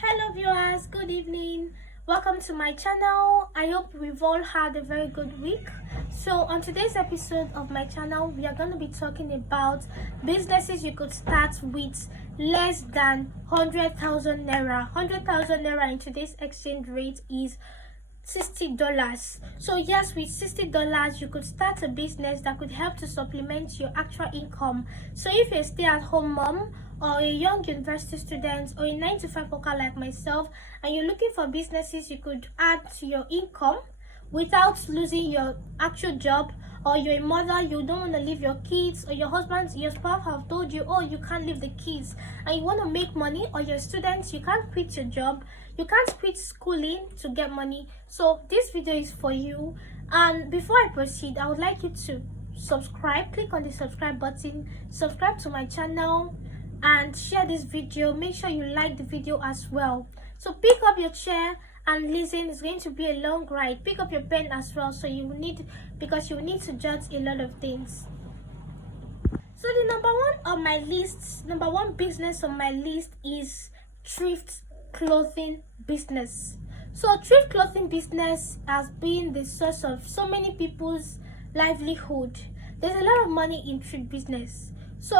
Hello viewers, good evening. Welcome to my channel. I hope we've all had a very good week. So on today's episode of my channel, we are going to be talking about businesses you could start with less than 100,000 naira. 100,000 naira in today's exchange rate is $60. So yes, with $60 you could start a business that could help to supplement your actual income. So if you're a stay-at-home mom or a young university student or a 9-to-5 worker like myself, and you're looking for businesses you could add to your income without losing your actual job, or you're a mother, you don't want to leave your kids, or your husband, your spouse have told you, oh, you can't leave the kids, and you want to make money, or you're a student, you can't quit your job, you can't quit schooling to get money. So this video is for you. And before I proceed, I would like you to subscribe. Click on the subscribe button, subscribe to my channel, and share this video. Make sure you like the video as well. So pick up your chair and listen. It's going to be a long ride. Pick up your pen as well, so you will need, because you will need to jot a lot of things. So the number one business on my list is thrift clothing business. So thrift clothing business has been the source of so many people's livelihood. There's a lot of money in thrift business. So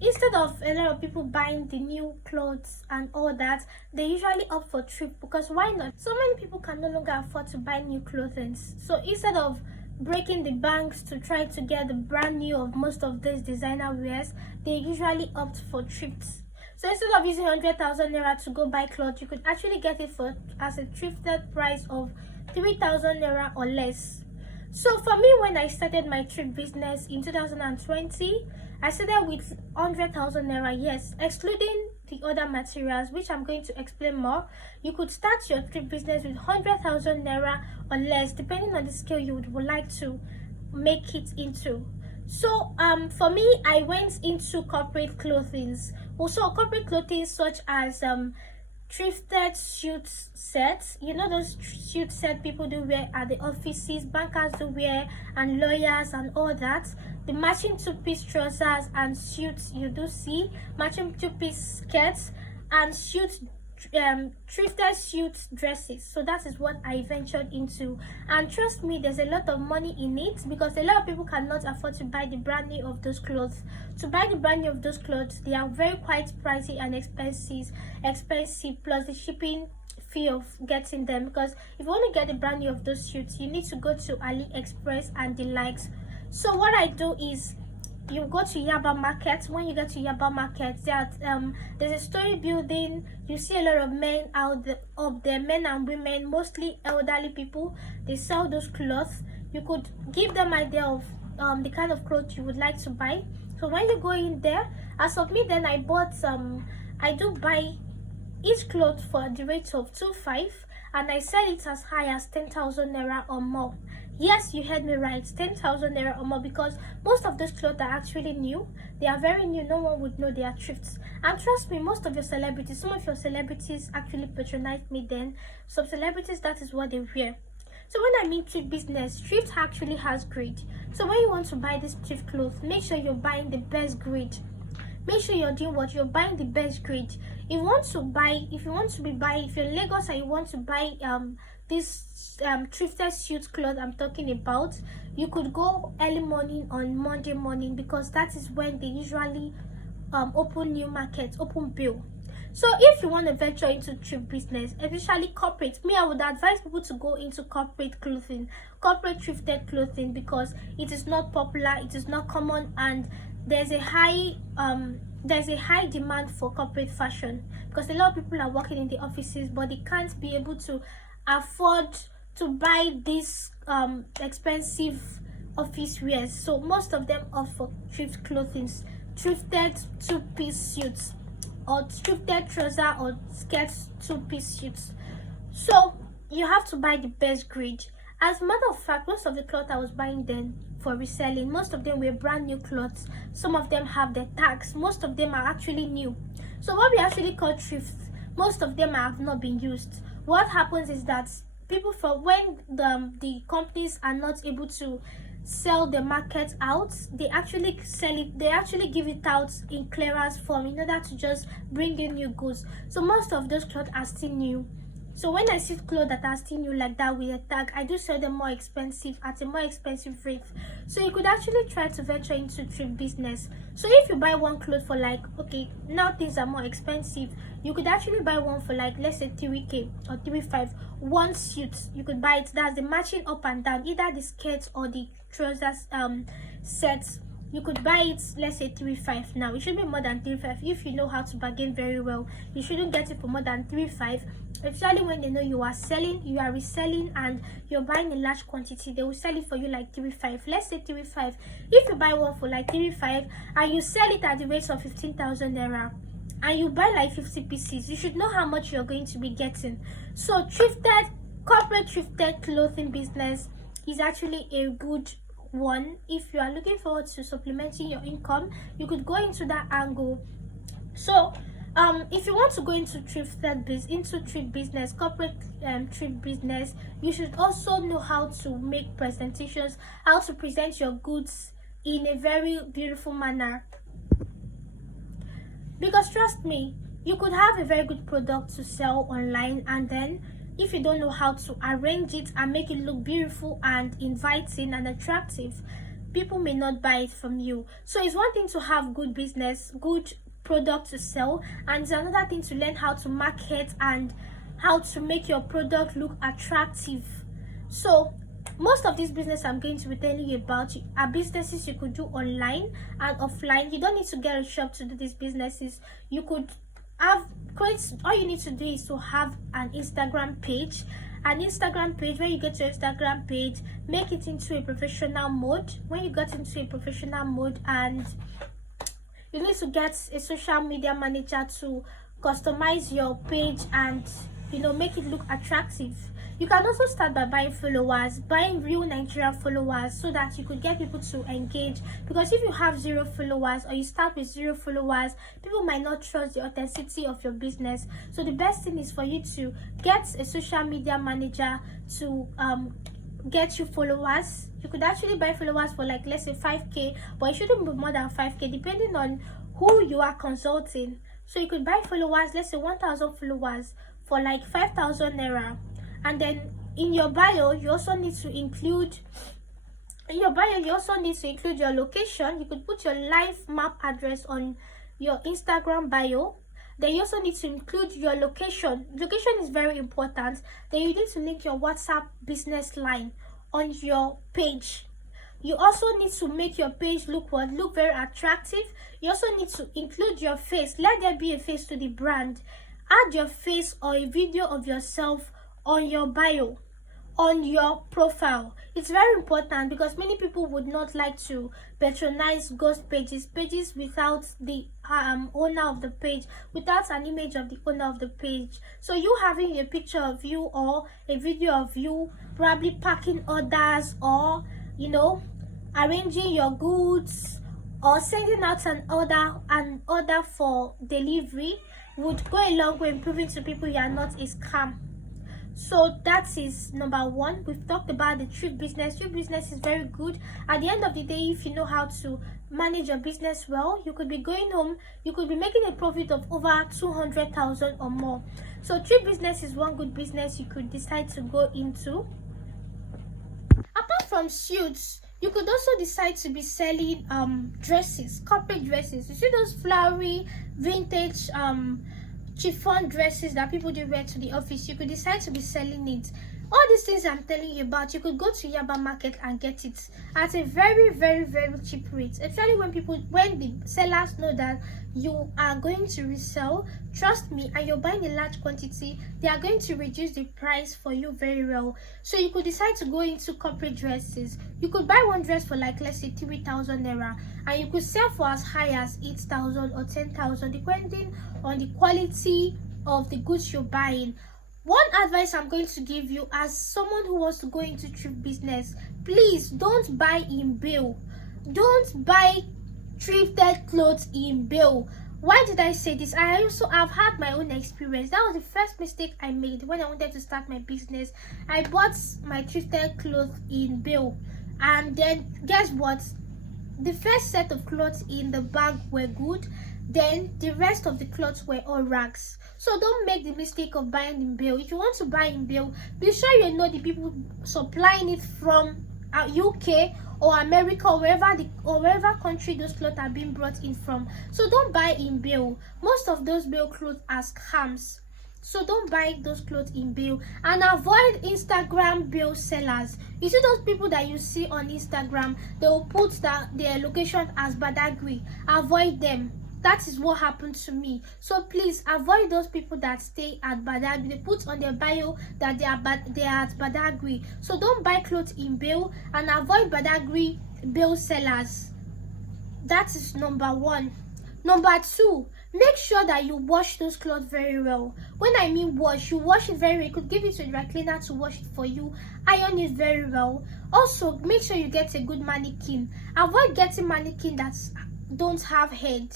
instead of a lot of people buying the new clothes and all that, they usually opt for thrift, because why not? So many people can no longer afford to buy new clothing. So instead of breaking the banks to try to get the brand new of most of these designer wears, they usually opt for thrifts. So instead of using 100,000 naira to go buy clothes, you could actually get it for as a thrifted price of 3,000 naira or less. So for me, when I started my thrift business in 2020, I started with 100,000 naira, yes, excluding the other materials, which I'm going to explain more. You could start your thrift business with 100,000 naira or less, depending on the scale you would like to make it into. So for me, I went into corporate clothing. Also corporate clothing such as thrifted suit sets, you know, those suit set people do wear at the offices, bankers do wear, and lawyers and all that. The matching two-piece trousers and suits, you do see matching two-piece skirts and suit thrifted suit dresses. So that is what I ventured into, and trust me, there's a lot of money in it, because a lot of people cannot afford to buy the brand new of those clothes. To buy the brand new of those clothes, they are very quite pricey and expensive, plus the shipping fee of getting them, because if you want to get the brand new of those suits, you need to go to AliExpress and the likes. So what I do is, you go to Yaba Market. When you get to Yaba Market, there's a story building. You see a lot of men up there, men and women, mostly elderly people. They sell those clothes. You could give them idea of the kind of clothes you would like to buy. So when you go in there, as of me, then I bought I do buy each cloth for the rate of 2.5, and I sell it as high as 10,000 naira or more. Yes, you heard me right, 10,000 naira or more, because most of those clothes are actually new. They are very new. No one would know they are thrifts. And trust me, most of your celebrities, some of your celebrities actually patronize me then. Some celebrities, that is what they wear. So when I mean thrift business, thrift actually has grade. So when you want to buy this thrift clothes, make sure you're buying the best grade. Make sure you're doing what you're buying the best grade. If you're in Lagos and you want to buy this thrifted suit cloth I'm talking about, you could go early morning on Monday morning, because that is when they usually open new markets, open bill. So if you want to venture into thrift business, especially corporate, I would advise people to go into corporate clothing, corporate thrifted clothing, because it is not popular, it is not common, and there's a high demand for corporate fashion, because a lot of people are working in the offices, but they can't be able to afford to buy these expensive office wears. So most of them opt for thrift clothing, thrifted two-piece suits, or thrifted trouser or skirts two-piece suits. So you have to buy the best grade. As a matter of fact, most of the clothes I was buying then for reselling, most of them were brand new clothes. Some of them have the tags. Most of them are actually new. So what we actually call thrift, most of them have not been used. What happens is that people, for when the companies are not able to sell the market out. They actually sell it, they actually give it out in clearance form in order to just bring in new goods. So most of those clothes are still new. So when I see clothes that are still new like that with a tag, I do sell them more expensive at a more expensive rate. So you could actually try to venture into thrift business. So if you buy one cloth for like, okay, now things are more expensive, you could actually buy one for like, let's say 3K or 3.5. One suit, you could buy it, that's the matching up and down, either the skirts or the trousers sets. You could buy it, let's say 3.5. Now it should be more than 3.5 if you know how to bargain very well. You shouldn't get it for more than 3.5, especially when they know you are selling, you are reselling, and you're buying a large quantity. They will sell it for you like 3.5. Let's say 3.5. If you buy one for like 3.5 and you sell it at the rate of 15,000 naira, and you buy like 50 pieces, you should know how much you're going to be getting. So thrifted, corporate thrifted clothing business is actually a good one. If you are looking forward to supplementing your income, you could go into that angle. So if you want to go into thrift business, corporate thrift business, you should also know how to make presentations, how to present your goods in a very beautiful manner. Because trust me, you could have a very good product to sell online, and then if you don't know how to arrange it and make it look beautiful and inviting and attractive, people may not buy it from you. So it's one thing to have good business, good product to sell, and it's another thing to learn how to market and how to make your product look attractive. So most of these business I'm going to be telling you about are businesses you could do online and offline. You don't need to get a shop to do these businesses. You could have all you need to do is to have an Instagram page. When you get your Instagram page, make it into a professional mode. When you get into a professional mode, and you need to get a social media manager to customize your page and make it look attractive. You can also start by buying real Nigerian followers, so that you could get people to engage. Because if you have 0 followers, or you start with 0 followers, people might not trust the authenticity of your business. So the best thing is for you to get a social media manager to get you followers. You could actually buy followers for like, let's say 5K, but it shouldn't be more than 5K depending on who you are consulting. So you could buy followers, let's say 1,000 followers for like 5,000 naira. And then in your bio, you also need to include your location. You could put your live map address on your Instagram bio. Then you also need to include your location. Location is very important. Then you need to link your WhatsApp business line on your page. You also need to make your page look very attractive. You also need to include your face. Let there be a face to the brand. Add your face or a video of yourself on your bio, on your profile. It's very important, because many people would not like to patronize ghost pages without the owner of the page, without an image of the owner of the page. So you having a picture of you or a video of you probably packing orders, or arranging your goods, or sending out an order for delivery would go a long way in proving to people you are not a scam. So that is number one. We've talked about the thrift business. Thrift business is very good. At the end of the day, if you know how to manage your business well, you could be going home, you could be making a profit of over 200,000 or more. So thrift business is one good business you could decide to go into. Apart from suits, you could also decide to be selling dresses, corporate dresses. You see those flowery vintage chiffon dresses that people do wear to the office? You could decide to be selling it. All these things I'm telling you about, you could go to Yaba market and get it at a very, very, very cheap rate. Especially when the sellers know that you are going to resell, trust me, and you're buying a large quantity, they are going to reduce the price for you very well. So you could decide to go into corporate dresses. You could buy one dress for like, let's say 3,000 naira, and you could sell for as high as 8,000 or 10,000, depending on the quality of the goods you're buying. One advice I'm going to give you as someone who wants to go into thrift business, please don't buy in bill. Don't buy thrifted clothes in bill. Why did I say this? I also have had my own experience. That was the first mistake I made when I wanted to start my business. I bought my thrifted clothes in bill. And then guess what? The first set of clothes in the bag were good, then the rest of the clothes were all rags. So don't make the mistake of buying in bail. If you want to buy in bail, be sure you know the people supplying it from UK or America, or wherever country those clothes are being brought in from. So don't buy in bail. Most of those bail clothes are scams. So don't buy those clothes in bail, and avoid Instagram bail sellers. You see those people that you see on Instagram, they will put their location as Badagry. Avoid them. That is what happened to me. So please avoid those people that stay at Badagry. They put on their bio that they are at Badagry. So don't buy clothes in bail, and avoid Badagry bail sellers. That is number one. Number two, make sure that you wash those clothes very well. When I mean wash, you wash it very well. You could give it to a dry cleaner to wash it for you. Iron it very well. Also, make sure you get a good mannequin. Avoid getting mannequin that don't have head.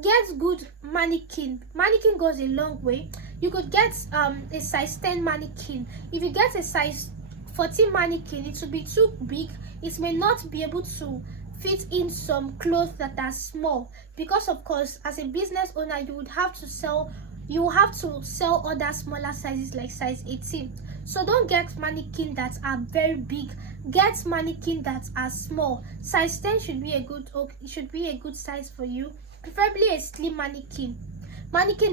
Get good mannequin. Mannequin goes a long way. You could get a size 10 mannequin. If you get a size 14 mannequin, it will be too big. It may not be able to fit in some clothes that are small, because of course as a business owner you have to sell other smaller sizes like size 18. So don't get mannequin that are very big. Get mannequin that are small. Size 10 should be a good size for you, preferably a slim mannequin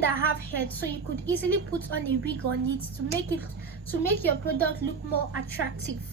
that have head, so you could easily put on a wig on it to make your product look more attractive.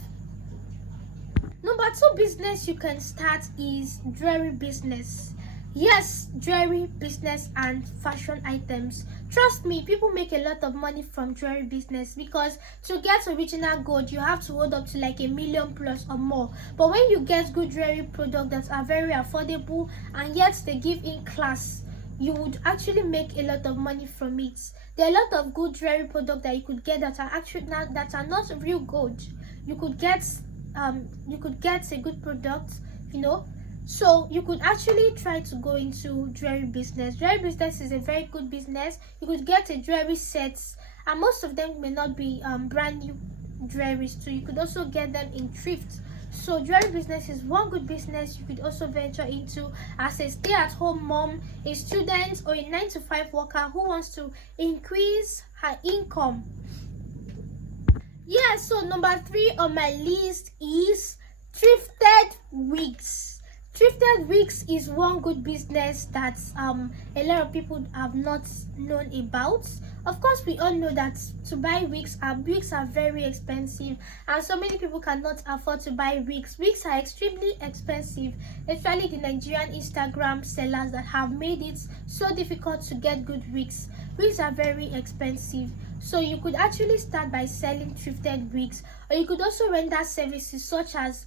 Number two business you can start is jewelry business. Yes, jewelry business and fashion items. Trust me, people make a lot of money from jewelry business, because to get original gold you have to hold up to like $1 million plus or more. But when you get good jewelry products that are very affordable and yet they give in class, you would actually make a lot of money from it. There are a lot of good jewelry products that you could get that are not real gold. You could get a good product, so you could actually try to go into jewelry business. Jewelry business is a very good business. You could get a jewelry sets, and most of them may not be brand new jewelry, so you could also get them in thrift. So jewelry business is one good business you could also venture into as a stay-at-home mom, a student, or a 9-to-5 worker who wants to increase her income. Yeah, so number 3 on my list is thrifted wigs. Thrifted wigs is one good business that a lot of people have not known about. Of course, we all know that to buy wigs are very expensive, and so many people cannot afford to buy wigs. Wigs are extremely expensive, especially the Nigerian Instagram sellers that have made it so difficult to get good wigs. Wigs are very expensive. So you could actually start by selling thrifted wigs, or you could also render services such as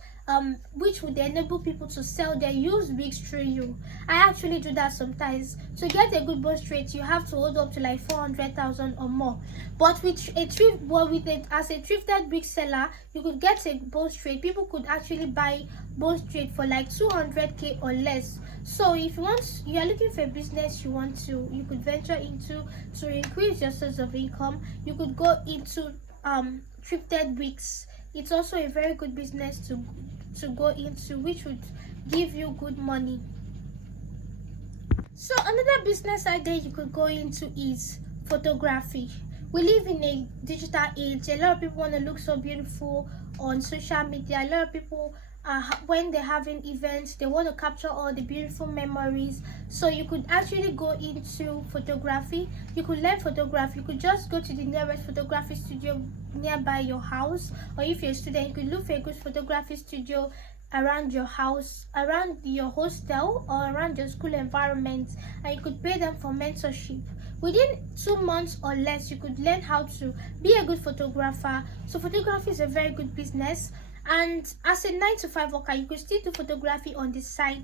which would enable people to sell their used wigs through you. I actually do that sometimes. To get a good bust rate, you have to hold up to like 400,000 or more. But as a thrifted wig seller, you could get a bust rate. People could actually buy bust rate for like 200k or less. So if you are looking for a business you could venture into to increase your source of income, you could go into thrifted wigs. It's also a very good business to go into, which would give you good money. So another business idea you could go into is photography. We live in a digital age. A lot of people want to look so beautiful on social media. A lot of people when they're having events, they want to capture all the beautiful memories. So you could actually go into photography. You could learn photography. You could just go to the nearest photography studio nearby your house, or if you're a student, you could look for a good photography studio around your house, around your hostel, or around your school environment, and you could pay them for mentorship. Within 2 months or less, you could learn how to be a good photographer. So photography is a very good business. And as a 9-to-5 worker, you could still do photography on the side.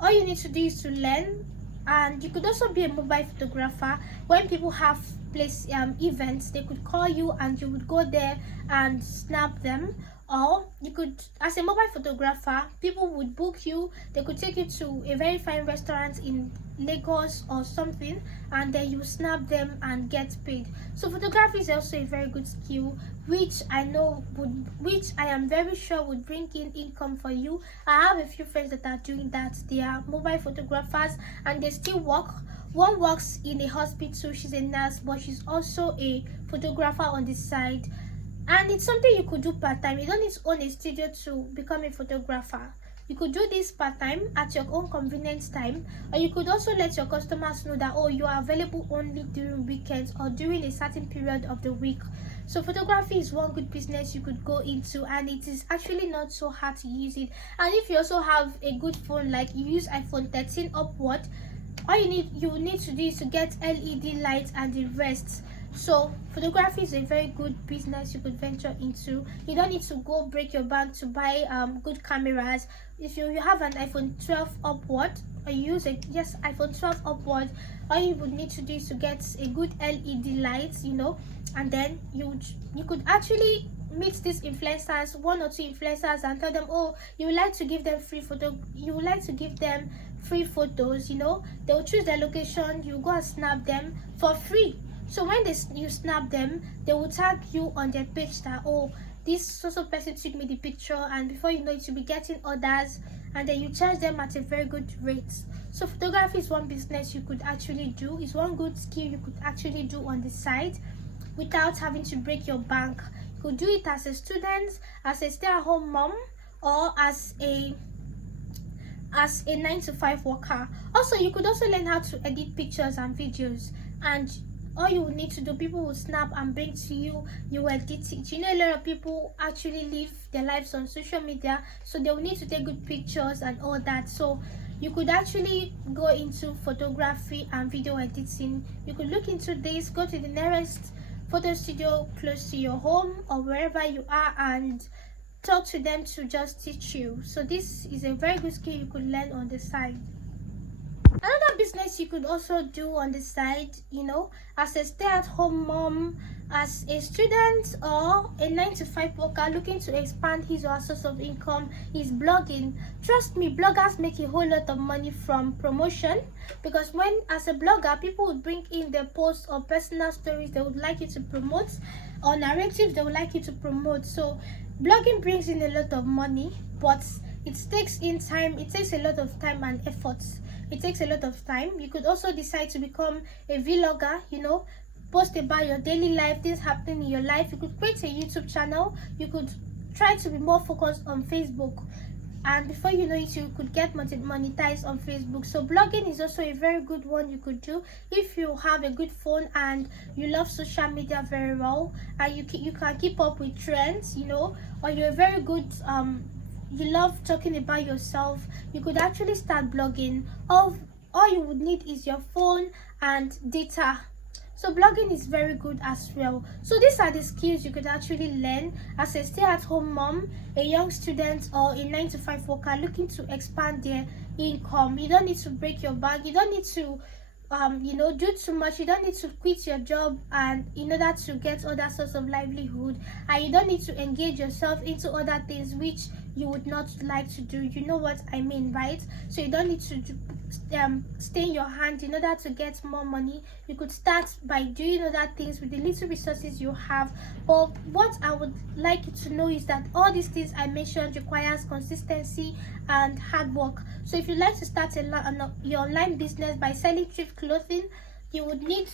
All you need to do is to learn. And you could also be a mobile photographer. When people have events, they could call you and you would go there and snap them. Or you could, as a mobile photographer, people would book you. They could take you to a very fine restaurant in Lagos or something, and then you snap them and get paid. So photography is also a very good skill, which I am very sure would bring in income for you. I have a few friends that are doing that. They are mobile photographers and they still work. One works in a hospital, she's a nurse, but she's also a photographer on the side. And it's something you could do part-time. You don't need to own a studio to become a photographer. You could do this part-time at your own convenience time, or you could also let your customers know that, oh, you are available only during weekends or during a certain period of the week. So photography is one good business you could go into, and it is actually not so hard to use it. And if you also have a good phone, like you use iPhone 13 upward, all you need to do is to get LED lights and the rest. So photography is a very good business you could venture into. You don't need to go break your bank to buy good cameras. If you have an iPhone 12 upward, or you use iPhone 12 upward, all you would need to do is to get a good LED lights, and then you could actually meet these influencers, one or two influencers, and tell them, oh, you would like to give them free photos. They will choose their location, you go and snap them for free. So when you snap them, they will tag you on their page that, oh, this social person took me the picture, and before you know it, you'll be getting orders, and then you charge them at a very good rate. So photography is one business you could actually do. It's one good skill you could actually do on the side without having to break your bank. You could do it as a student, as a stay-at-home mom, or as a 9-to-5 worker. Also, you could also learn how to edit pictures and videos, and all you will need to do, people will snap and bring to you, you edit it. A lot of people actually live their lives on social media, so they will need to take good pictures and all that. So you could actually go into photography and video editing. You could look into this, go to the nearest photo studio close to your home or wherever you are, and talk to them to just teach you. So this is a very good skill you could learn on the side. Another business you could also do on the side, as a stay-at-home mom, as a student, or a 9-to-5 worker looking to expand his or her source of income, is blogging. Trust me, bloggers make a whole lot of money from promotion, because when, as a blogger, people would bring in their posts or personal stories they would like you to promote, or narratives they would like you to promote. So blogging brings in a lot of money, but it takes time. It takes a lot of time and effort. It takes a lot of time. You could also decide to become a vlogger, post about your daily life, things happening in your life. You could create a YouTube channel. You could try to be more focused on Facebook, and before you know it, you could get monetized on Facebook. So blogging is also a very good one you could do if you have a good phone and you love social media very well, and you can keep up with trends, or you're very good you love talking about yourself. You could actually start blogging. All you would need is your phone and data. So blogging is very good as well. So these are the skills you could actually learn as a stay-at-home mom, a young student, or a 9-to-5 worker looking to expand their income. You don't need to break your bank. You don't need to do too much. You don't need to quit your job and in order to get other sorts of livelihood, and you don't need to engage yourself into other things which you would not like to do. You know what I mean, right? So you don't need to stay in your hand in order to get more money. You could start by doing other things with the little resources you have. But what I would like you to know is that all these things I mentioned requires consistency and hard work. So if you'd like to start your online business by selling thrift clothing, it would need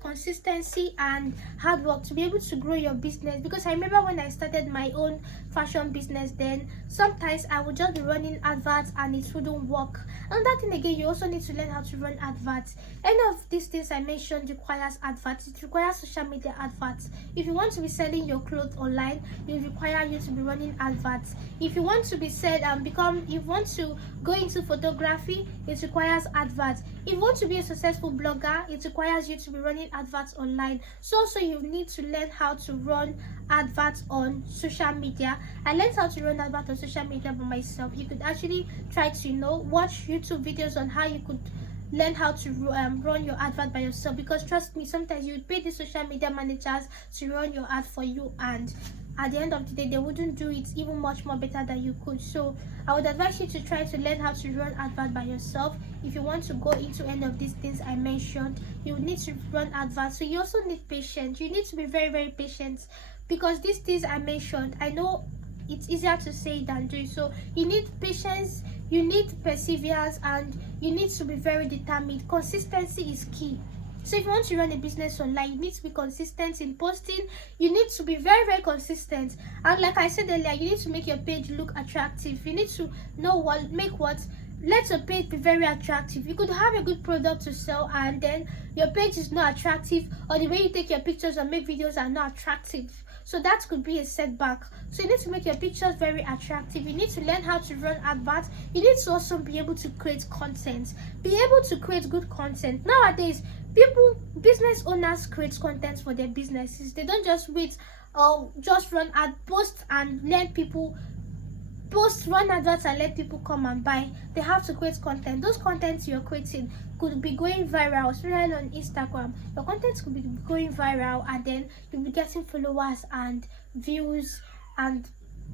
consistency and hard work to be able to grow your business. Because I remember when I started my own fashion business, then sometimes I would just be running adverts and it wouldn't work. Another thing again, you also need to learn how to run adverts. Any of these things I mentioned requires adverts. It requires social media adverts. If you want to be selling your clothes online, it require you to be running adverts. If you want to be you want to go into photography, it requires adverts. If you want to be a successful blogger, it requires you to be running adverts online. So also you need to learn how to run adverts on social media. I learned how to run adverts on social media by myself. You could actually try to watch YouTube videos on how you could learn how to run your advert by yourself, because trust me, sometimes you would pay the social media managers to run your ad for you, and at the end of the day they wouldn't do it even much more better than you could. So I would advise you to try to learn how to run advert by yourself. If you want to go into any of these things I mentioned, you need to run adverts. So you also need patience. You need to be very, very patient, because these things I mentioned, I know it's easier to say than do. So you need patience, you need perseverance, and you need to be very determined. Consistency is key. So if you want to run a business online, you need to be consistent in posting. You need to be very, very consistent. And like I said earlier, you need to make your page look attractive. You need to know let your page be very attractive. You could have a good product to sell, and then your page is not attractive, or the way you take your pictures and make videos are not attractive. So that could be a setback. So you need to make your pictures very attractive. You need to learn how to run adverts. You need to also be able to create content. Be able to create good content. Nowadays, business owners create content for their businesses. They don't just wait or just run ad post and let people run adverts and let people come and buy. They have to create content. Those contents you're creating could be going viral, especially on Instagram. Your content could be going viral, and then you'll be getting followers and views and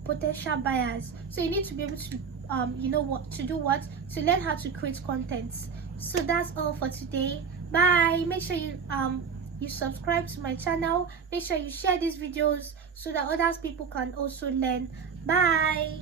potential buyers. So you need to be able to to learn how to create content. So that's all for today. Bye. Make sure you subscribe to my channel. Make sure you share these videos so that other people can also learn. Bye.